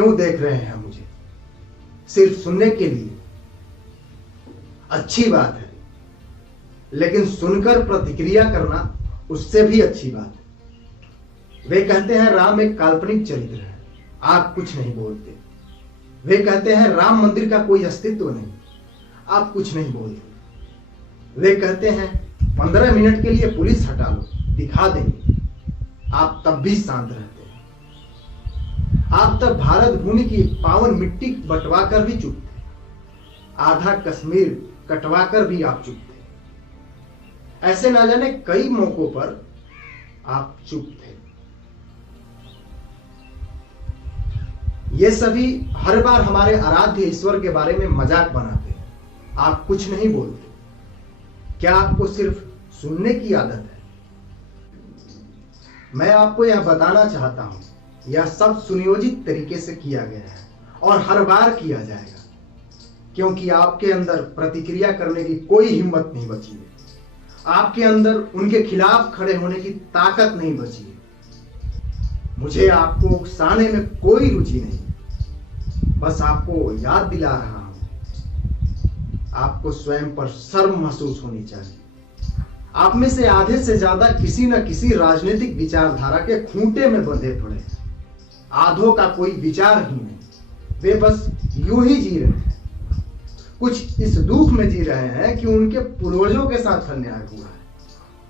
क्यों देख रहे हैं मुझे? सिर्फ सुनने के लिए? अच्छी बात है, लेकिन सुनकर प्रतिक्रिया करना उससे भी अच्छी बात है। वे कहते हैं राम एक काल्पनिक चरित्र है, आप कुछ नहीं बोलते। वे कहते हैं राम मंदिर का कोई अस्तित्व नहीं, आप कुछ नहीं बोलते। वे कहते हैं 15 मिनट के लिए पुलिस हटा लो, दिखा देंगे, आप तब भी शांत रहते हैं। आप तब भारत भूमि की पावन मिट्टी बंटवा कर भी चुप थे, आधा कश्मीर कटवा कर भी आप चुप थे। ऐसे ना जाने कई मौकों पर आप चुप थे। ये सभी हर बार हमारे आराध्य ईश्वर के बारे में मजाक बनाते हैं, आप कुछ नहीं बोलते। क्या आपको सिर्फ सुनने की आदत है? मैं आपको यह बताना चाहता हूं, यह सब सुनियोजित तरीके से किया गया है और हर बार किया जाएगा, क्योंकि आपके अंदर प्रतिक्रिया करने की कोई हिम्मत नहीं बची है। आपके अंदर उनके खिलाफ खड़े होने की ताकत नहीं बची है। मुझे आपको उकसाने में कोई रुचि नहीं, बस आपको याद दिला रहा हूं। आपको स्वयं पर शर्म महसूस होनी चाहिए। आप में से आधे से ज्यादा किसी न किसी राजनीतिक विचारधारा के खूंटे में बंधे पड़े हैं। आधों का कोई विचार ही नहीं, वे बस यूं ही जी रहे हैं। कुछ इस दुख में जी रहे हैं कि उनके पूर्वजों के साथ अन्याय हुआ है,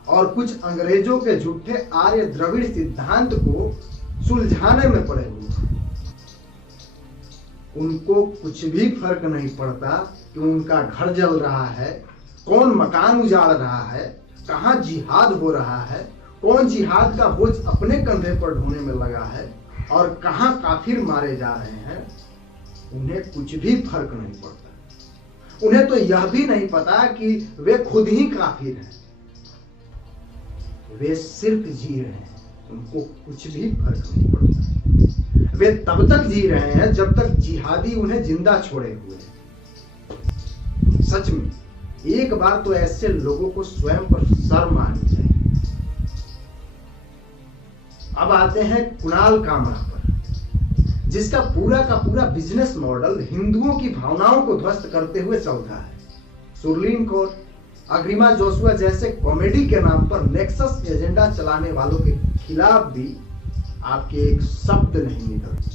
और कुछ अंग्रेजों के झूठे आर्य द्रविड़ सिद्धांत को सुलझाने में पड़े हुए हैं। उनको कुछ भी फर्क नहीं पड़ता कि उनका घर जल रहा है, कौन मकान उजाड़ रहा है, कहां जिहाद हो रहा है, कौन जिहाद का बोझ अपने कंधे पर ढोने में लगा है, और कहां काफिर मारे जा रहे हैं। उन्हें कुछ भी फर्क नहीं पड़ता। उन्हें तो यह भी नहीं पता कि वे खुद ही काफिर हैं। वे सिर्फ जी रहे हैं, उनको कुछ भी फर्क नहीं पड़ता। वे तब तक जी रहे हैं जब तक जिहादी उन्हें जिंदा छोड़े हुए हैं। सच में एक बार तो ऐसे लोगों को स्वयं पर शर्म आनी चाहिए। अब आते हैं कुणाल कामरा पर, जिसका पूरा का पूरा बिजनेस मॉडल हिंदुओं की भावनाओं को ध्वस्त करते हुए चलता है। सुरलीन कौर, अग्रिमा जोशुआ जैसे कॉमेडी के नाम पर नेक्सस एजेंडा चलाने वालों के खिलाफ भी आपके एक शब्द नहीं निकलते।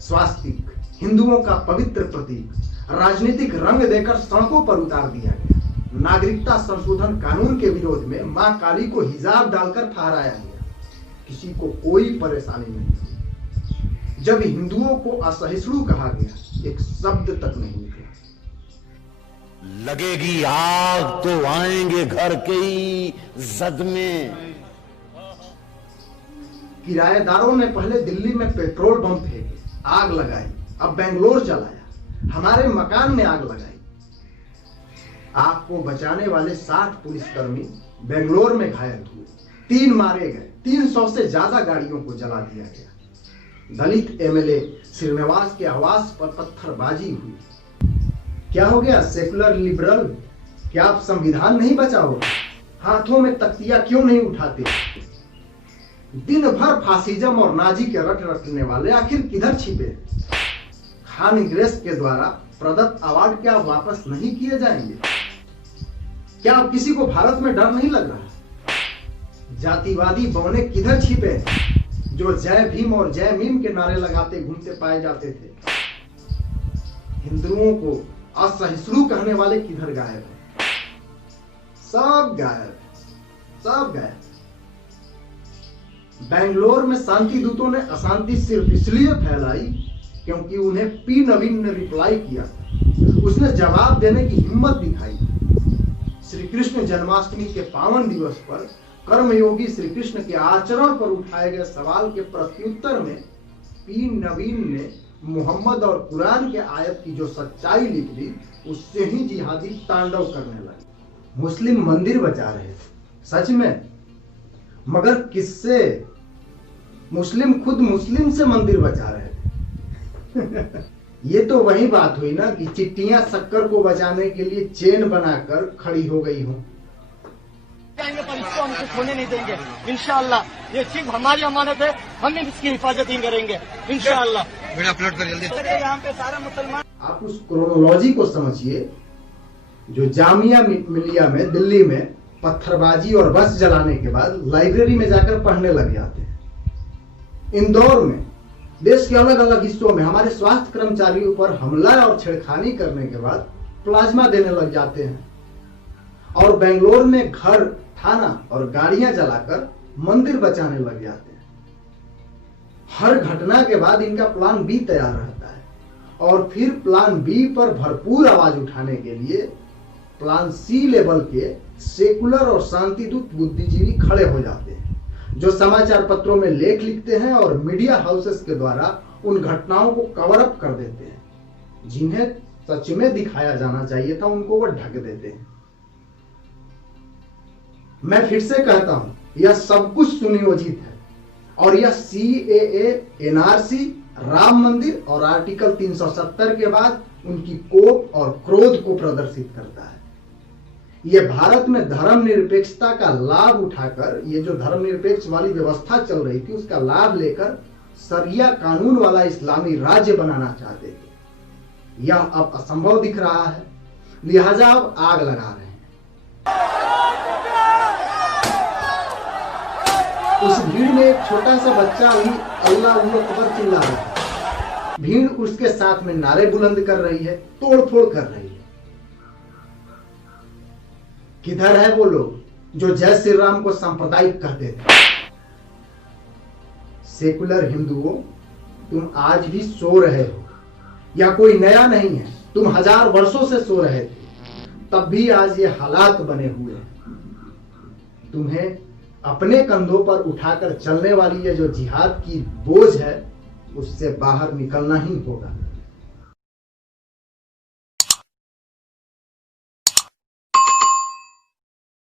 स्वास्तिक, हिंदुओं का पवित्र प्रतीक, राजनीतिक रंग देकर सड़कों पर उतार दिया गया। नागरिकता संशोधन कानून के विरोध में मां काली को हिजाब डालकर फहराया गया। किसी को कोई परेशानी नहीं हुई। जब हिंदुओं को असहिष्णु कहा गया, एक शब्द तक नहीं निकला। लगेगी आग तो आएंगे घर के ही जद में। किराएदारों ने पहले दिल्ली में पेट्रोल बम फेंके, आग लगाई, अब बेंगलोर जलाया, हमारे मकान में आग लगाई। आपको बचाने वाले 60 पुलिसकर्मी बेंगलोर में घायल हुए, 3 मारे गए, 300 से ज्यादा गाड़ियों को जला दिया गया। दलित एमएलए श्रीनिवास के आवास पर पत्थरबाजी हुई। क्या हो गया सेकुलर लिबरल? क्या आप संविधान नहीं बचाओगे? हाथों में तख्तियां क्यों नहीं उठाते? दिन भर फासिज्म और नाजी के रट रटने वाले आखिर किधर छिपे? खान इंग्रेस के द्वारा प्रदत्त अवार्ड क्या वापस नहीं किए जाएंगे? क्या अब किसी को भारत में डर नहीं लग रहा? जातिवादी बौने किधर छिपे जो जय भीम और जय मीम के नारे लगाते घूमते पाए जाते थे? हिंदुओं को असहिष्णु कहने वाले किधर गायब हैं? सब गायब, सब गायब। बेंगलोर में शांति दूतों ने अशांति सिर्फ इसलिए फैलाई क्योंकि उन्हें पी नवीन ने रिप्लाई किया था। उसने जवाब देने की हिम्मत दिखाई। श्री कृष्ण जन्माष्टमी के पावन दिवस पर कर्मयोगी श्री कृष्ण के आचरण पर उठाए गए सवाल के प्रत्युत्तर में पी नवीन ने मोहम्मद और कुरान के आयत की जो सच्चाई लिख दी, उससे ही जिहादी तांडव करने लगे। मुस्लिम मंदिर बचा रहे थे, सच में, मगर किससे? मुस्लिम खुद मुस्लिम से मंदिर बचा रहे थे। ये तो वही बात हुई ना कि चिट्टियां शक्कर को बचाने के लिए चेन बनाकर खड़ी हो गई हो। पर इसको हम कुछ होने नहीं देंगे इंशाअल्लाह। ये सिर्फ हमारी अमानत है, हम इसकी हिफाजत ही करेंगे इंशाअल्लाह। वीडियो अपलोड कर जल्दी। यहाँ पे सारा मुसलमान, आप उस क्रोनोलॉजी को समझिए जो जामिया मिलिया में दिल्ली में पत्थरबाजी और बस जलाने के बाद लाइब्रेरी में जाकर पढ़ने लग जाते हैं। इंदौर में देश के अलग अलग हिस्सों में हमारे स्वास्थ्य कर्मचारियों पर हमला और छेड़खानी करने के बाद प्लाज्मा देने लग जाते हैं। और बेंगलोर में घर, थाना और गाड़ियां जलाकर मंदिर बचाने लग जाते हैं। हर घटना के बाद इनका प्लान बी तैयार रहता है और फिर प्लान बी पर भरपूर आवाज उठाने के लिए प्लान सी लेवल के सेकुलर और शांतिदूत बुद्धिजीवी खड़े हो जाते हैं, जो समाचार पत्रों में लेख लिखते हैं और मीडिया हाउसेस के द्वारा उन घटनाओं को कवर अप कर देते हैं जिन्हें सच में दिखाया जाना चाहिए था, उनको वो ढक देते हैं। मैं फिर से कहता हूं, यह सब कुछ सुनियोजित है और यह CAA, NRC, राम मंदिर और आर्टिकल 370 के बाद उनकी कोप और क्रोध को प्रदर्शित करता है। यह भारत में धर्मनिरपेक्षता का लाभ उठाकर, ये जो धर्मनिरपेक्ष वाली व्यवस्था चल रही थी उसका लाभ लेकर शरिया कानून वाला इस्लामी राज्य बनाना चाहते थे। यह अब असंभव दिख रहा है, लिहाजा अब आग लगा रहे हैं। उस भीड़ में एक छोटा सा बच्चा भी अल्लाह अकबर चिल्ला रहा है। भीड़ उसके साथ में नारे बुलंद कर रही है, तोड़फोड़ कर रही है। किधर है वो लोग जो जय श्री राम को सांप्रदायिक कहते थे? सेकुलर हिंदुओं, तुम आज भी सो रहे हो, या कोई नया नहीं है, तुम 1000 वर्षों से सो रहे थे, तब भी आज ये हालात बने हुए हैं। तुम्हें अपने कंधों पर उठाकर चलने वाली ये जो जिहाद की बोझ है उससे बाहर निकलना ही होगा।